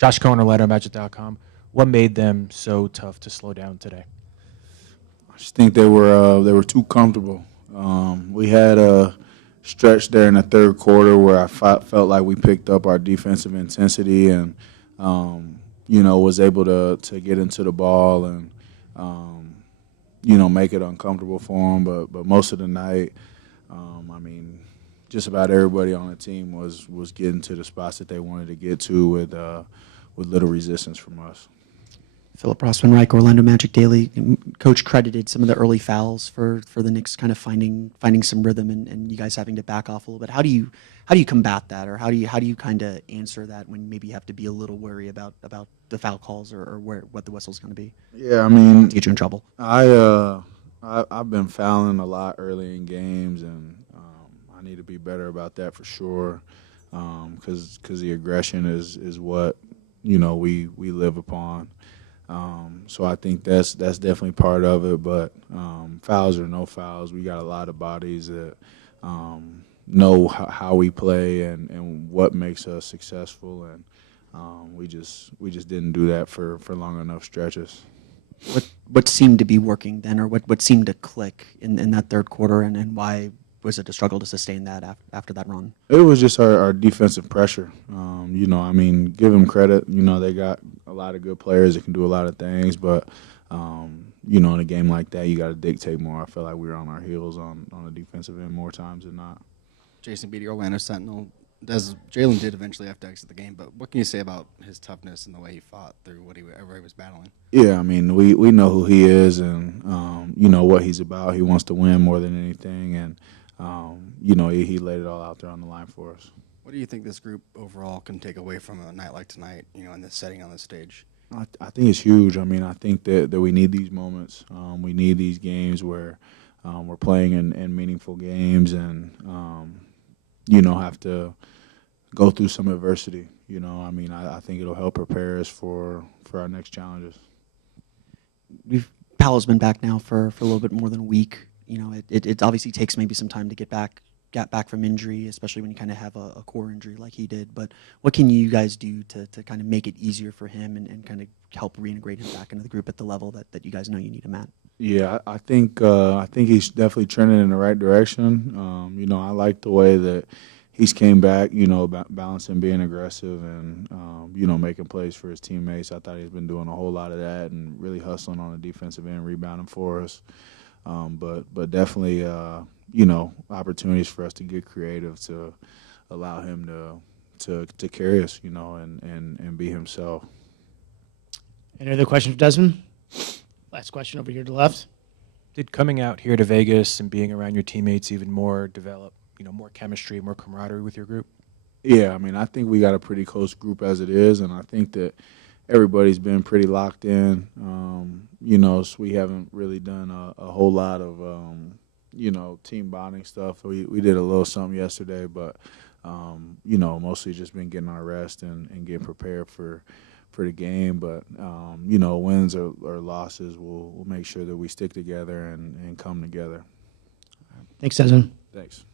Josh Cohen, OrlandoMagic.com. What made them so tough to slow down today? I just think they were too comfortable. We had a stretch there in the third quarter where I felt like we picked up our defensive intensity and was able to get into the ball and make it uncomfortable for them. But most of the night, just about everybody on the team was getting to the spots that they wanted to get to with little resistance from us. Philip Rossman-Reich, Orlando Magic Daily. Coach credited some of the early fouls for the Knicks kind of finding some rhythm and you guys having to back off a little bit. How do you combat that, or how do you kind of answer that when maybe you have to be a little wary about the foul calls or what the whistle's going to be? Yeah, to get you in trouble. I've been fouling a lot early in games, and I need to be better about that for sure. Because the aggression is what we live upon. So I think that's definitely part of it. But fouls or no fouls, we got a lot of bodies that know how we play and what makes us successful, and we just didn't do that for long enough stretches. What seemed to be working then, or what seemed to click in that third quarter, and why was it a struggle to sustain that after that run? It was just our defensive pressure. Give them credit. They got a lot of good players that can do a lot of things, but in a game like that, you got to dictate more. I feel like we were on our heels on the defensive end more times than not. Jason Beatty, Orlando Sentinel. Jalen did eventually have to exit the game, but what can you say about his toughness and the way he fought through whatever he was battling? Yeah, we know who he is and what he's about. He wants to win more than anything, and he laid it all out there on the line for us. What do you think this group overall can take away from a night like tonight, in this setting on the stage? I think it's huge. I think that we need these moments. We need these games where we're playing in meaningful games and, have to go through some adversity. I think it'll help prepare us for our next challenges. Paolo's been back now for a little bit more than a week. It obviously takes maybe some time to get back from injury, especially when you kind of have a core injury like he did. But what can you guys do to kind of make it easier for him and kind of help reintegrate him back into the group at the level that you guys know you need him at? Yeah, I think he's definitely trending in the right direction. I like the way that he's came back, balancing being aggressive and, making plays for his teammates. I thought he's been doing a whole lot of that and really hustling on the defensive end, rebounding for us. But definitely, opportunities for us to get creative to allow him to carry us, and be himself. Any other questions for Desmond? Last question over here to the left. Did coming out here to Vegas and being around your teammates even more develop, more chemistry, more camaraderie with your group? Yeah, I think we got a pretty close group as it is, and I think that everybody's been pretty locked in. So we haven't really done a whole lot of, team bonding stuff. We did a little something yesterday, but, mostly just been getting our rest and getting prepared for the game. But, wins or losses, we'll make sure that we stick together and come together. Thanks, Desmond. Thanks.